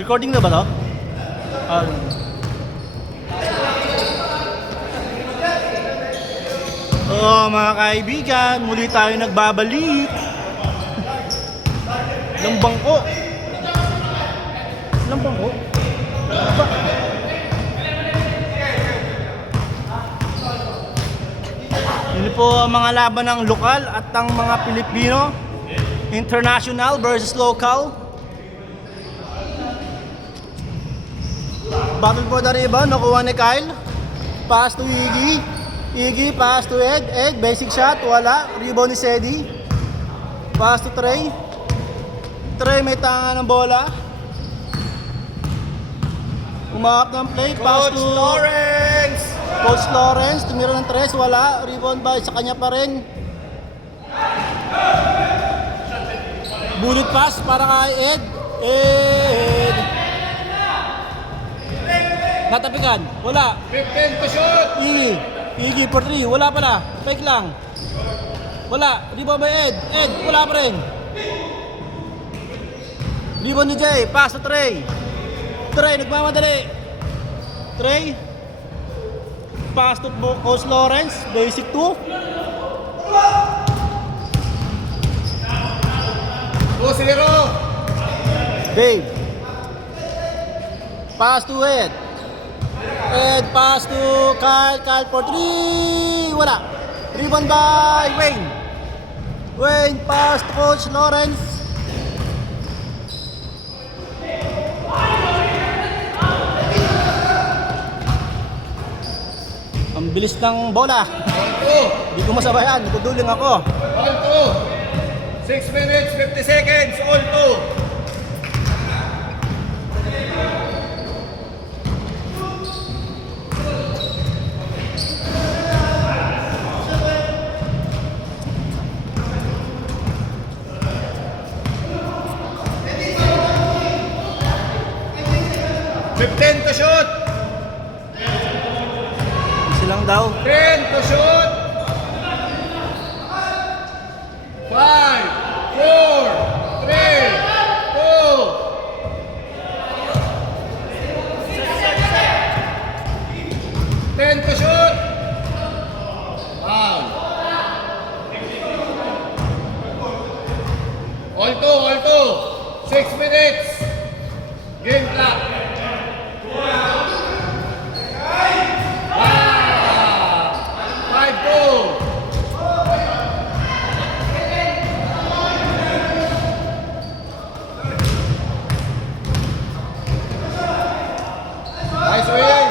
Recording na ba to? Mga kaibigan, muli tayo nagbabalik. Ilang bangko? Ilang bangko? Aba. Yun po ang mga laban ng lokal at ang mga Pilipino. International versus local. Battle for the rebound, nakuha ni Kyle. Pass to Iggy. Iggy, pass to Ed. Ed, basic shot, wala. Rebound ni Sedi. Pass to Trey. Trey may tanga ng bola. Umahap ng play. Pass to Lawrence! Coach Lawrence. Tumira ng tres, wala. Rebound ba sa kanya pa rin. Bullet pass para kay Ed. Ed. Natapikan, wala. 15 to shoot! Iggy. Iggy for 3, wala pala. Fake lang. Wala. Rebound by Ed. Ed, wala pa rin. Rebound ni Jay. Pass to Trey. Trey, nagmamadali. Trey. Pass to Coach Lawrence. Basic 2. 2-0! Dave. Pass to Ed. Ed, pass to Kyle. Kyle for 3. Wala. Rebound by Wayne. Wayne, pass to Coach Lawrence. Ang bilis ng bola. Hindi ko masabayan. Natuduling ako. All 2! 6 minutes, 50 seconds, all 2! To shoot! Easy lang daw. 10 to shoot! 5, 4, 3, 2. 10 to shoot! Wow! All 2, 6 minutes! Game clock! Nice win!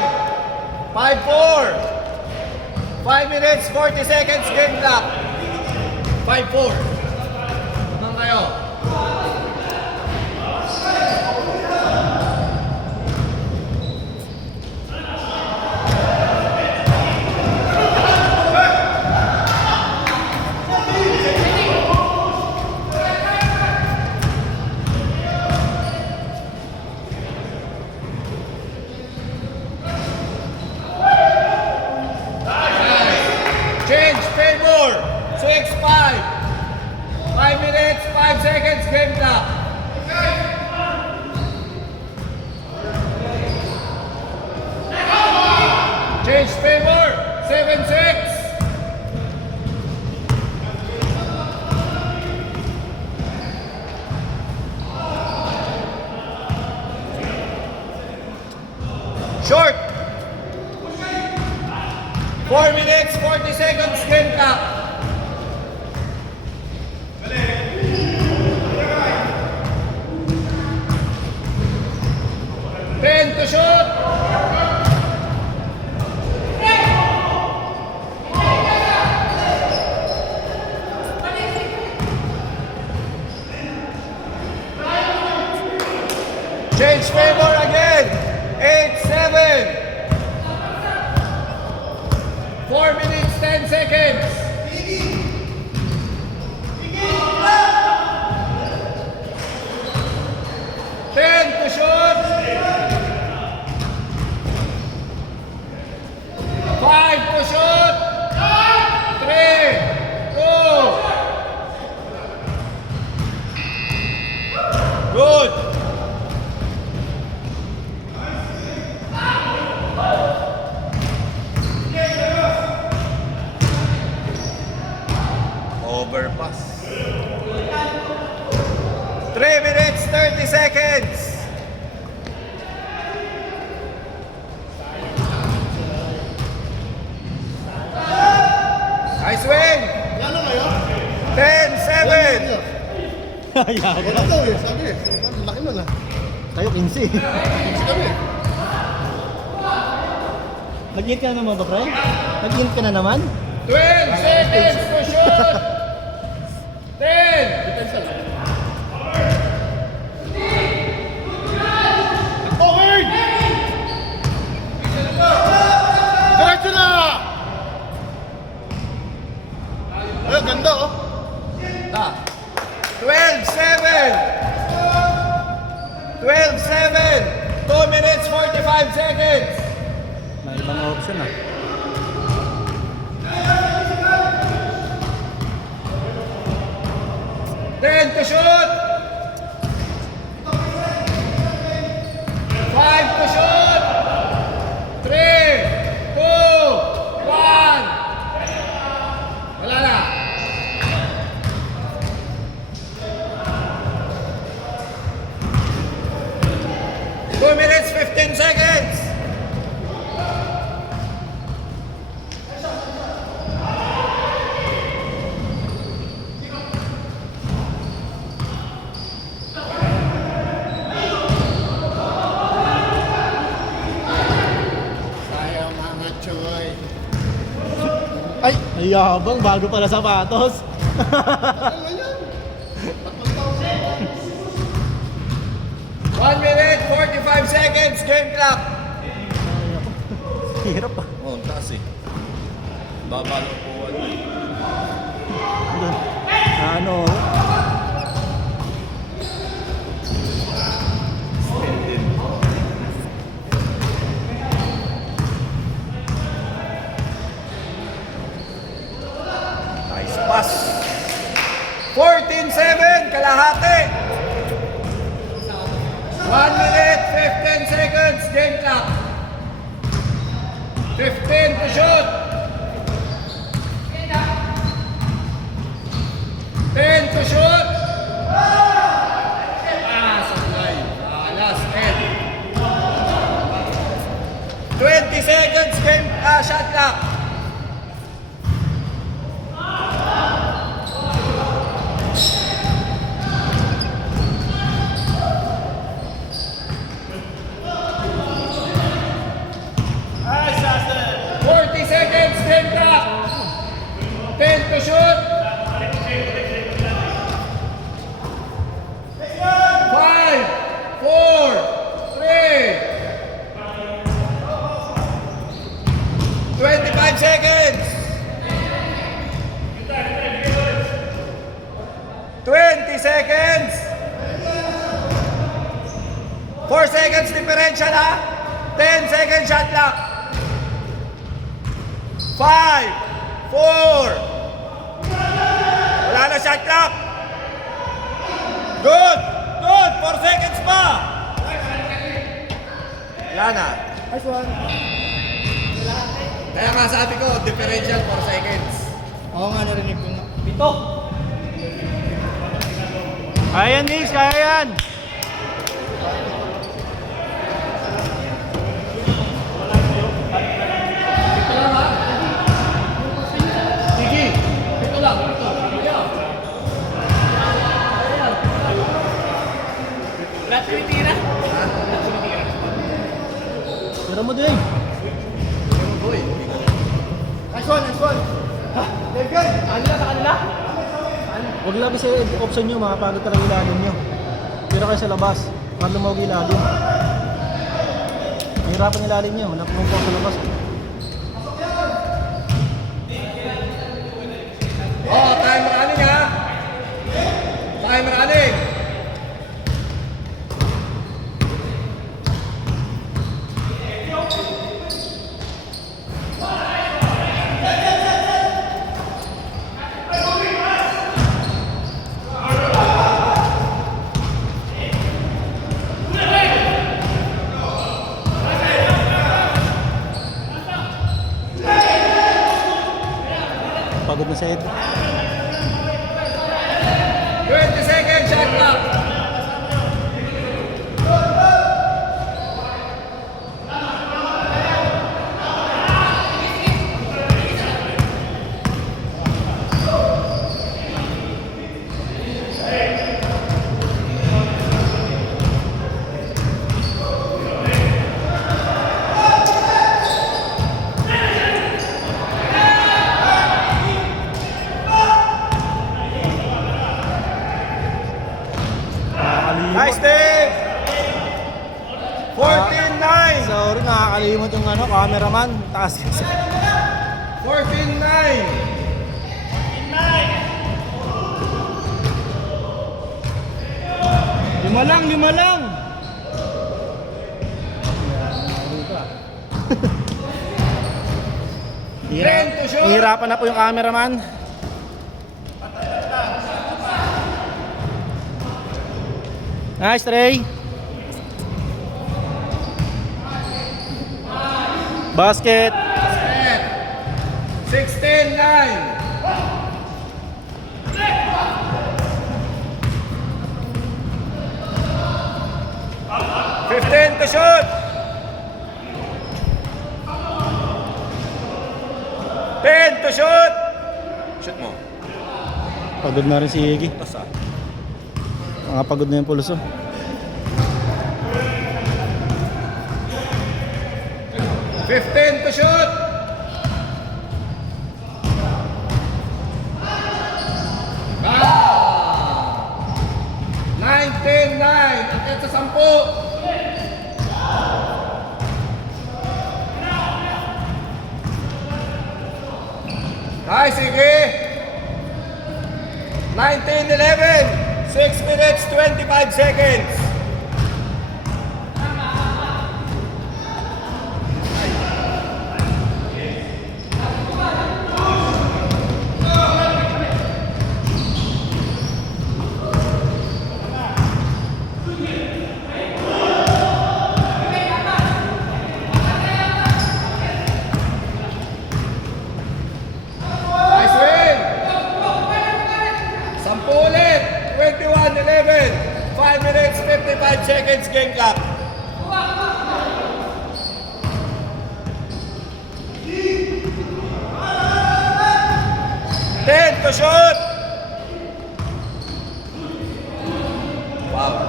5-4! 5 minutes, 40 seconds, game clock. 5-4. Naman kayo. Change, favor. 6-5. 5 minutes, 5 seconds, game clock. Change, favor. 7-6. Short. 4 minutes, 40 seconds, game clock. Ten to shoot. Change favor again. 8-7. 4 minutes, 10 seconds. 10 to shoot. 5 to shoot. 3, 2. Good. 30 seconds. Nice win. Ano kayo? 10-7. Yabang. Ano daw eh, sabi eh. Ang laki nun ah. Kayo 15. Kasi kami. Nag-hit ka na naman ba, pre? Nag-hit ka na naman? 12 seconds to shoot. 10. Forward! Diretso na! Ay, ganda oh. 12-7. 12-7. 2 minutes 45 seconds. May ibang option ah. Ten to shoot. 5 to shoot. 3, 2, 1. Wala na. Two minutes, 15 seconds. Sayang mga choy. Ay! Ay, yabang. Bago pala sapatos. Ano yan? 1 minute, 45 seconds. Game clock. Hirap ah. Oh, ang taas eh. Baba ng puwan. Ano? Nice pass. 14-7, kalahati. 1 minute, 15 seconds, game clock. 15 to shoot. 10 to shoot. Sablay. Last 10. 20 seconds, game, shot clock. Game clock. 10 to shoot. 5, 4, 3. 25 seconds. 20 seconds. 4 seconds differential ha. 10 second shot clock. 5, 4. Wala na shot clock. Good. Good. 4 seconds pa. Wala na. Nice one. Kaya nga sabi ko, differential 4 seconds. Oo nga, narinig ko nga. Kaya yan, Nix. Kaya yan. Tira mo din. Nice one, nice one. Dagan! Kanila sa kanila? Huwag lang kasi option nyo, makapagod talaga ilalim nyo. Tira kayo sa labas. Para lumawag ilalim. Hirapan ilalim nyo. Wala pong sa labas. Oh, time running ha. Time running. Pagod na sa head. 20 seconds shot clock. nakakalimot yung ano, cameraman. Taas kasi. 14-9. Lima lang. Trent to shoot. Hihirapan na po yung cameraman. Nice, Trey. Basket. 16-9. 15 to shoot. 10 to shoot. Shoot mo. Pagod na rin si Iggy. Tasa. Mga pagod na yung pulso. 15 to shoot. Ah! 19-9. Akit sa 10. Ay, sige. 19-11. 6 minutes, 25 seconds. Nice win. 10 ulit. 21-11. 5 minutes, 55 seconds game clock. Ten to shoot. Wow.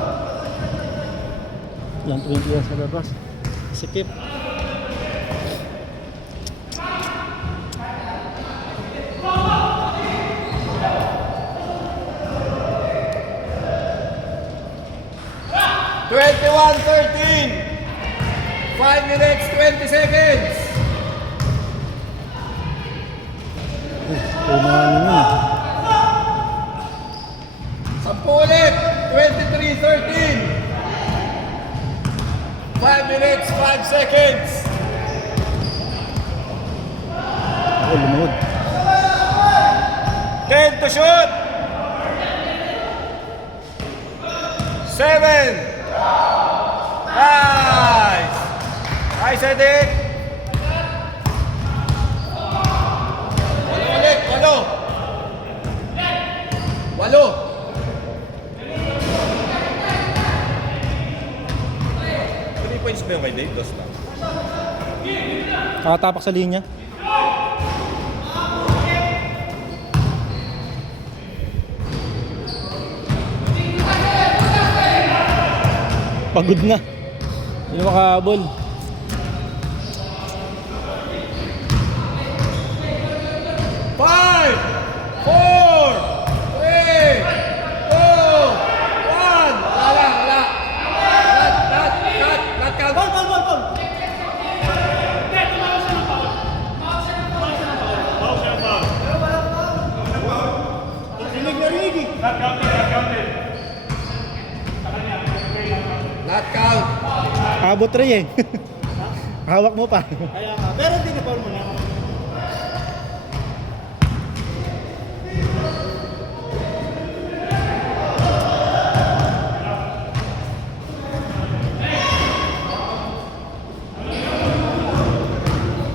Yan, 20 yan sa labas. Sikip. 21-13. 5 minutes, 20 seconds. Tumahan nyo. 10 ulit. 23-13. 5 minutes, 5 seconds. Ako, lumuhod. 10 to shoot. 7. Nice. Nice, Edik. 8 ulit. 8. 3 points ba yung kay Dave? Dos lang. Nakatapak sa linya. Pagod na. Hindi na makahabol. Five, 4, 3, 2, 1. Wala. Cut count. Ball. Sinig na Iggy. Not count. Abot rin eh. Hawak mo pa. Kaya nga, pero hindi na mo na.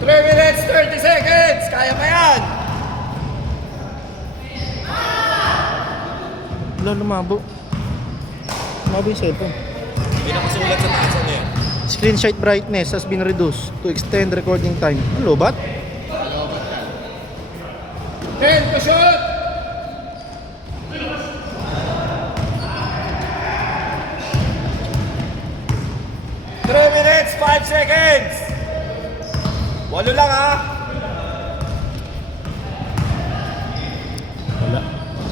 Three minutes, 30 seconds. Kaya pa yan. Wala, lumabo. Lumabo yung cellphone. Hindi nakasulat sa taas ano yan. Screenshot brightness has been reduced to extend recording time. Ang lobat? 10 to shoot. Three minutes, 5 seconds. 8 lang ha. Wala.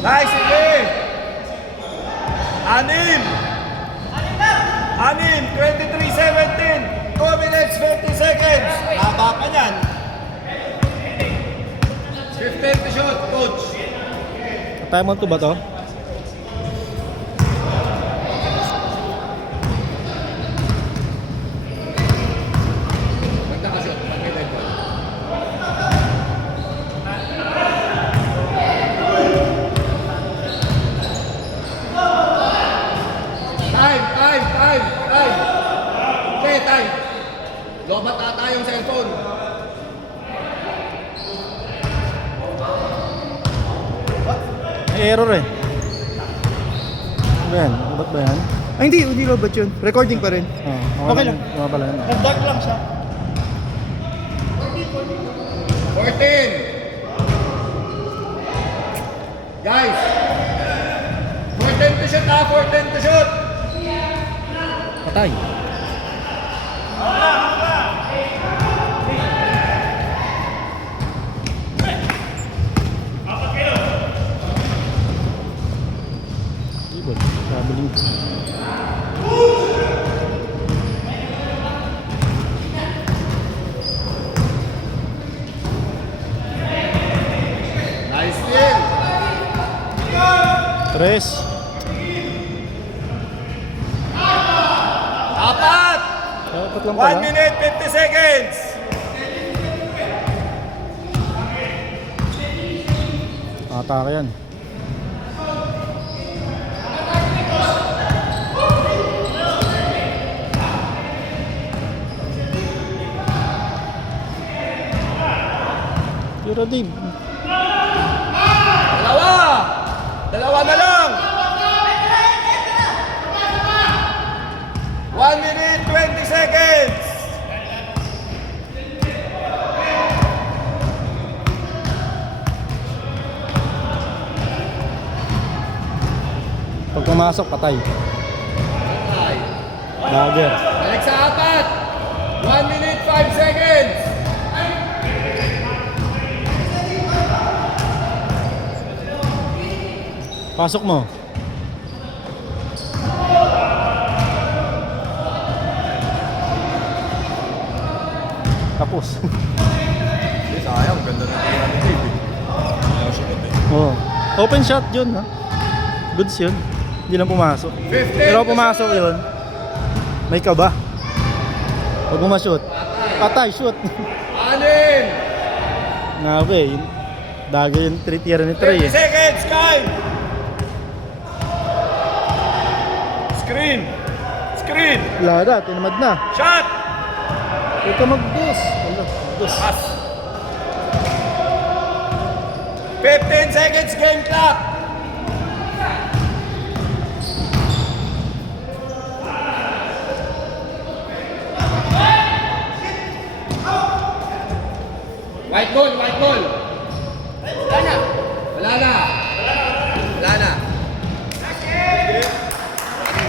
Nice, sige. 6. 23-17. 2 minutes, 50 seconds. Time on 2 ba to? Magda ka shot. Pag may red ball. Time. Okay, time. Lobat ata yung cellphone. May error eh. Ano ba yan? Ba't ba yan? Ay, hindi robot yun. Recording pa rin. Oh, Okay lang. Mga pala yan. Nag-dark lang siya. 14. Guys. 14 to shoot 14 to shoot. Patay. Ibon, traveling. Nice kill. Tres. Apat. Dapat lang 1 pala. minute 50 seconds. Atake yan. Tira din. Dalawa na lang. 1 minute 20 seconds. Pag pumasok, patay. Dagger. Balik sa apat. 1 minute 5 seconds. Pasok mo. Tapos. Sayang, ganda na tira ni Dave. Oh. Open shot yun, ha? Goods yun. Hindi lang pumasok. 15 Pero to pumasok shoot. yun, may kaba. Pag bumashoot, patay, shoot. Anin. Grabe, yun. Dagger yung tira ni Trey 30 eh. seconds, Kyle. Screen. Wala na, tinamad na. Shot. Huwag ka mag-dos. Wala, mag-dos. Pass. 15 seconds, game clock. White ball. Wala na.